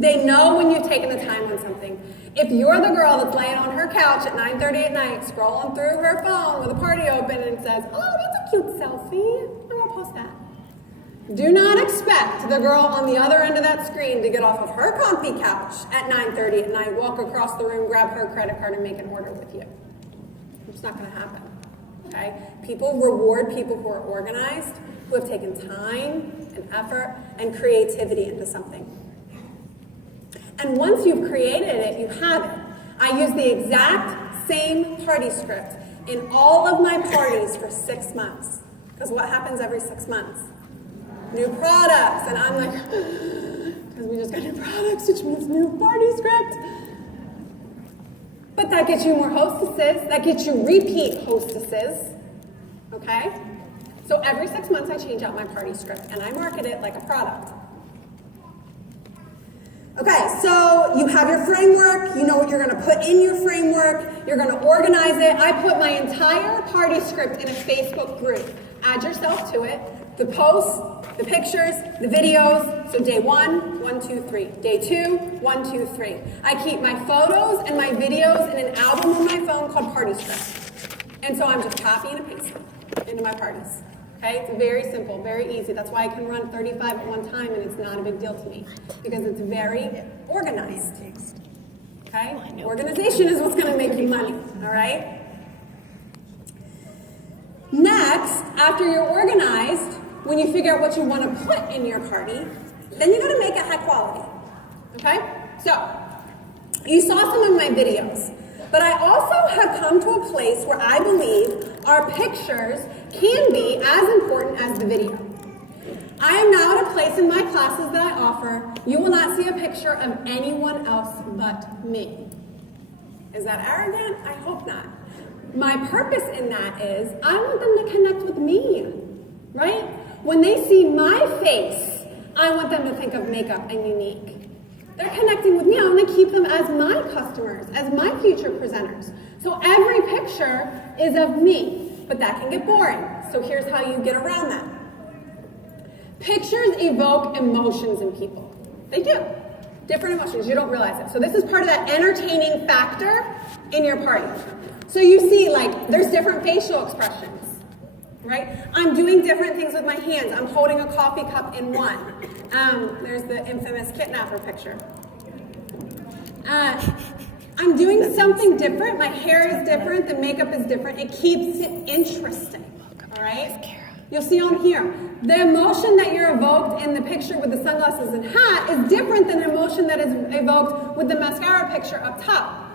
They know when you've taken the time on something. If you're the girl that's laying on her couch at 9:30 at night, scrolling through her phone with a party open and says, oh, that's a cute selfie, I'm gonna post that. Do not expect the girl on the other end of that screen to get off of her comfy couch at 9:30 at night, walk across the room, grab her credit card, and make an order with you. It's not gonna happen, okay? People reward people who are organized, who have taken time and effort and creativity into something. And once you've created it, you have it. I use the exact same party script in all of my parties for 6 months. Because what happens every 6 months? New products. And I'm like, because we just got new products, which means new party script. But that gets you more hostesses. That gets you repeat hostesses. Okay? So every 6 months I change out my party script and I market it like a product. Okay, so you have your framework, you know what you're going to put in your framework, you're going to organize it. I put my entire party script in a Facebook group. Add yourself to it, the posts, the pictures, the videos. So day 1, 1, 2, 3. Day 2, 1, 2, 3. I keep my photos and my videos in an album on my phone called Party Script. And so I'm just copying and pasting into my parties. Okay, it's very simple, very easy. That's why I can run 35 at one time and it's not a big deal to me because it's very organized. Okay, organization is what's going to make you money, all right? Next, after you're organized, when you figure out what you want to put in your party, then you got to make it high quality. Okay, so you saw some of my videos. But I also have come to a place where I believe our pictures can be as important as the video. I am now at a place in my classes that I offer, you will not see a picture of anyone else but me. Is that arrogant? I hope not. My purpose in that is I want them to connect with me, right? When they see my face, I want them to think of makeup and unique. They're connecting with me. I want to keep them as my customers, as my future presenters. So every picture is of me, but that can get boring. So here's how you get around that. Pictures evoke emotions in people. They do. Different emotions. You don't realize it. So this is part of that entertaining factor in your party. So you see, like, there's different facial expressions, right? I'm doing different things with my hands. I'm holding a coffee cup in one. There's the infamous kidnapper picture. I'm doing something different. My hair is different. The makeup is different. It keeps it interesting, all right? You'll see on here, the emotion that you're evoked in the picture with the sunglasses and hat is different than the emotion that is evoked with the mascara picture up top.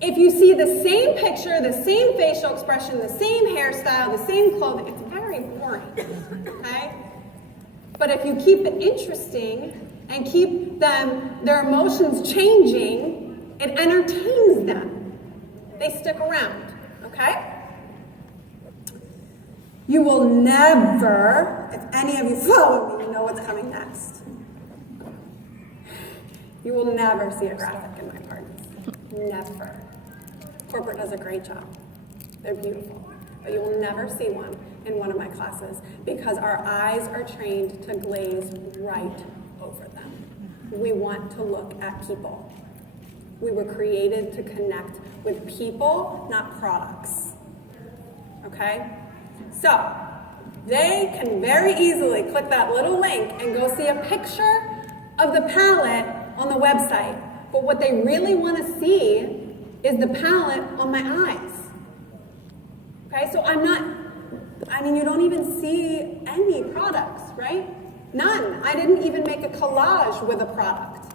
If you see the same picture, the same facial expression, the same hairstyle, the same clothing, it's very boring, okay? But if you keep it interesting and keep their emotions changing, it entertains them. They stick around, okay? You will never, if any of you follow me, you know what's coming next. You will never see a graphic in my parties. Never. Corporate does a great job. They're beautiful. But you will never see one in one of my classes because our eyes are trained to glaze right over them. We want to look at people. We were created to connect with people, not products. Okay? So, they can very easily click that little link and go see a picture of the palette on the website. But what they really want to see is the palette on my eyes. Okay, so you don't even see any products, right? None. I didn't even make a collage with a product.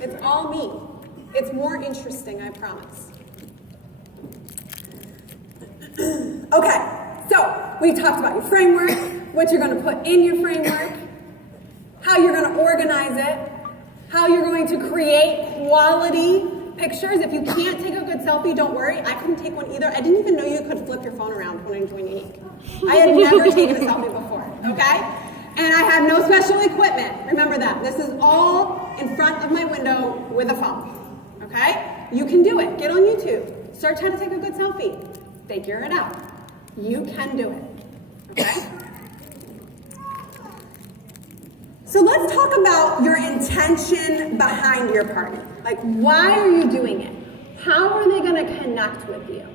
It's all me. It's more interesting, I promise. Okay, so we talked about your framework, what you're going to put in your framework, how you're going to organize it, how you're going to create quality pictures. If you can't take a good selfie, don't worry. I couldn't take one either. I didn't even know you could flip your phone around when I joined Unique. I had never taken a selfie before, okay? And I had no special equipment. Remember that. This is all in front of my window with a phone, okay? You can do it. Get on YouTube. Search how to take a good selfie. Figure it out. You can do it, okay? So let's talk about your intention behind your party. Like, why are you doing it? How are they going to connect with you?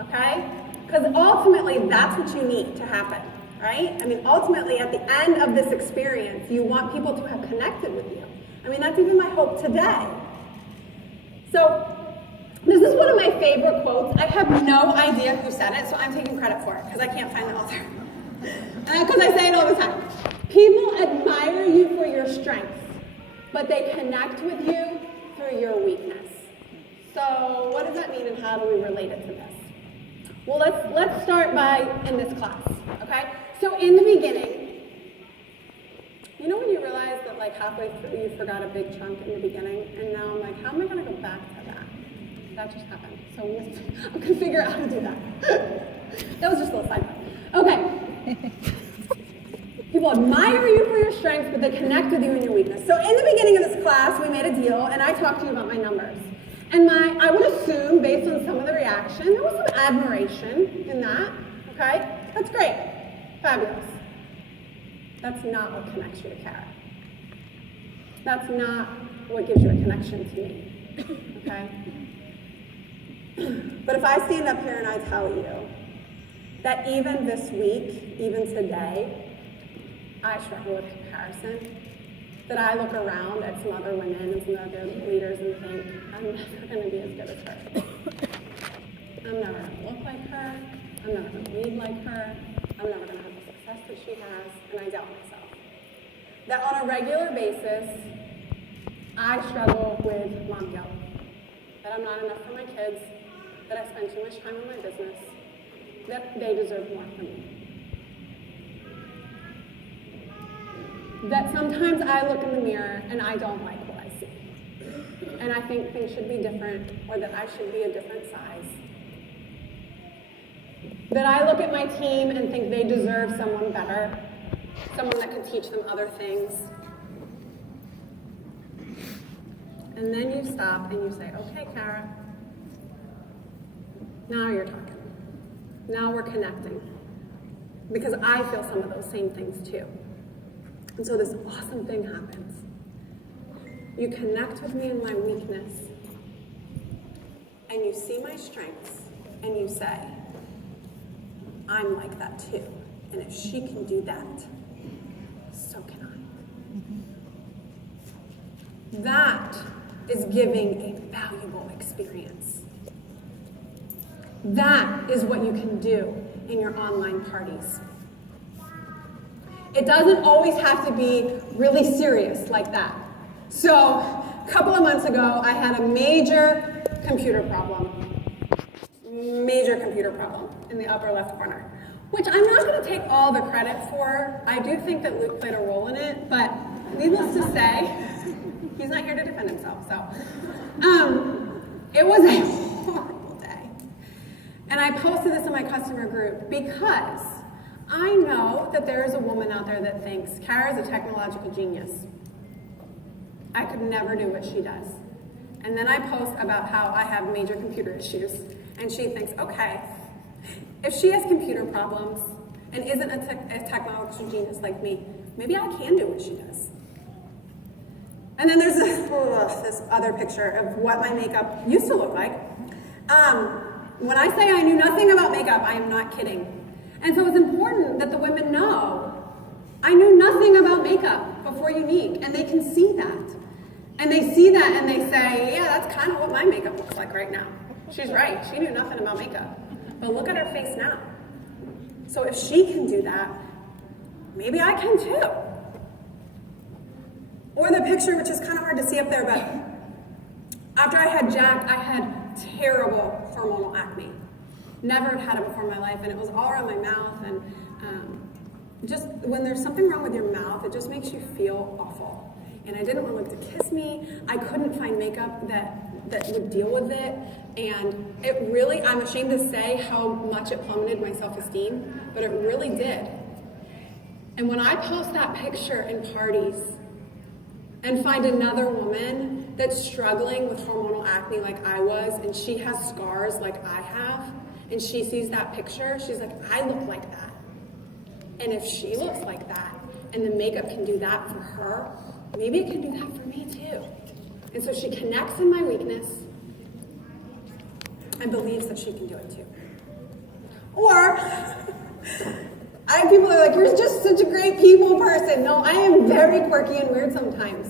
Okay? Because ultimately, that's what you need to happen, right? I mean, ultimately, at the end of this experience, you want people to have connected with you. I mean, that's even my hope today. So, this is one of my favorite quotes. I have no idea who said it, so I'm taking credit for it, because I can't find the author. Because I say it all the time. People admire you for your strengths, but they connect with you through your weakness. So what does that mean, and how do we relate it to this? Well, let's start by in this class, okay? So in the beginning, you know when you realize that like halfway through you forgot a big chunk in the beginning, and now I'm like, how am I going to go back to that? That just happened. So I'm going to figure out how to do that. That was just a little side note. Okay. People admire you for your strengths, but they connect with you in your weakness. So in the beginning of this class, we made a deal, and I talked to you about my numbers. And I would assume, based on some of the reaction, there was some admiration in that, okay? That's great. Fabulous. That's not what connects you to Kara. That's not what gives you a connection to me, okay? But if I stand up here and I tell you that even this week, even today, I struggle with comparison, that I look around at some other women and some other leaders and think, I'm never going to be as good as her. I'm never going to look like her. I'm never going to lead like her. I'm never going to have the success that she has, and I doubt myself. That on a regular basis, I struggle with mom guilt. That I'm not enough for my kids, that I spend too much time on my business, that they deserve more from me. That sometimes I look in the mirror and I don't like what I see. And I think things should be different, or that I should be a different size. That I look at my team and think they deserve someone better, someone that can teach them other things. And then you stop and you say, okay, Kara, now you're talking. Now we're connecting. Because I feel some of those same things too. And so this awesome thing happens. You connect with me in my weakness, and you see my strengths, and you say, I'm like that too. And if she can do that, so can I. That is giving a valuable experience. That is what you can do in your online parties. It doesn't always have to be really serious like that. So, a couple of months ago, I had a major computer problem in the upper left corner, which I'm not going to take all the credit for. I do think that Luke played a role in it, but needless to say, he's not here to defend himself, so. It was a horrible day. And I posted this in my customer group because I know that there is a woman out there that thinks Kara is a technological genius. I could never do what she does. And then I post about how I have major computer issues. And she thinks, okay, if she has computer problems and isn't a technological genius like me, maybe I can do what she does. And then there's this other picture of what my makeup used to look like. When I say I knew nothing about makeup, I am not kidding. And so it's important that the women know, I knew nothing about makeup before Unique, and they can see that. And they see that and they say, yeah, that's kind of what my makeup looks like right now. She's right, she knew nothing about makeup. But look at her face now. So if she can do that, maybe I can too. Or the picture, which is kind of hard to see up there, but after I had Jack, I had terrible hormonal acne. Never had it before in my life, and it was all around my mouth, and just when there's something wrong with your mouth, it just makes you feel awful. And I didn't want Luke to kiss me. I couldn't find makeup that would deal with it, and it really, I'm ashamed to say how much it plummeted my self-esteem, but it really did. And when I post that picture in parties and find another woman that's struggling with hormonal acne like I was, and she has scars like I have, and she sees that picture, she's like, I look like that. And if she looks like that, and the makeup can do that for her, maybe it can do that for me too. And so she connects in my weakness and believes that she can do it too. Or, I have people that are like, you're just such a great people person. No, I am very quirky and weird sometimes.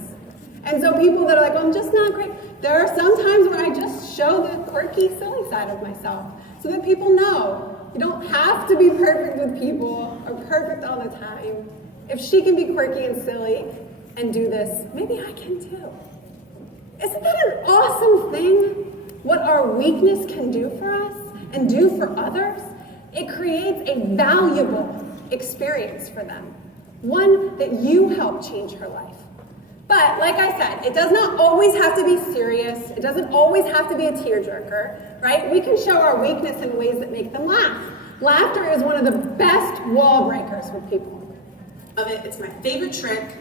And so people that are like, well, I'm just not great. There are some times where I just show the quirky, silly side of myself so that people know you don't have to be perfect with people or perfect all the time. If she can be quirky and silly and do this, maybe I can too. Isn't that an awesome thing? What our weakness can do for us and do for others? It creates a valuable experience for them. One that you help change her life. But like I said, it does not always have to be serious. It doesn't always have to be a tearjerker, right? We can show our weakness in ways that make them laugh. Laughter is one of the best wall breakers with people. Love it. It's my favorite trick.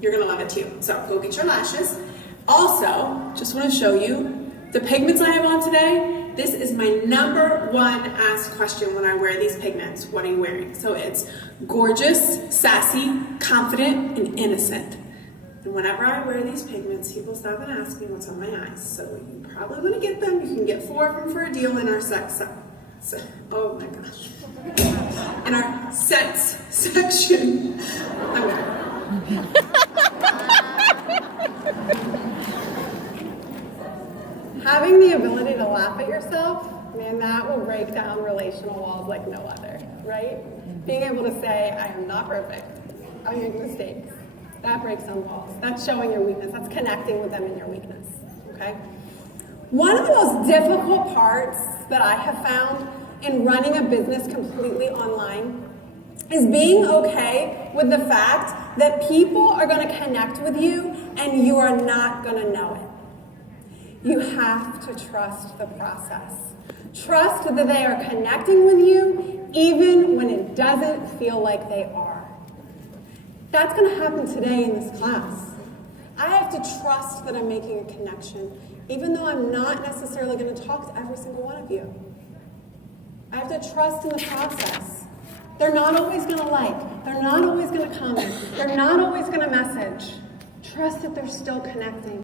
You're gonna love it too. So go get your lashes. Also, just want to show you the pigments I have on today. This is my #1 asked question when I wear these pigments. What are you wearing? So it's gorgeous, sassy, confident, and innocent. And whenever I wear these pigments, people stop and ask me what's on my eyes. So you probably want to get them. You can get 4 of them for a deal in our oh my gosh. In our sets section. Having the ability to laugh at yourself, man, that will break down relational walls like no other, right? Being able to say, I am not perfect. I make mistakes. That breaks down walls. That's showing your weakness. That's connecting with them in your weakness, okay? One of the most difficult parts that I have found in running a business completely online is being okay with the fact that people are going to connect with you and you are not going to know it. You have to trust the process. Trust that they are connecting with you even when it doesn't feel like they are. That's going to happen today in this class. I have to trust that I'm making a connection, even though I'm not necessarily going to talk to every single one of you. I have to trust in the process. They're not always going to like. They're not always going to comment. They're not always going to message. Trust that they're still connecting.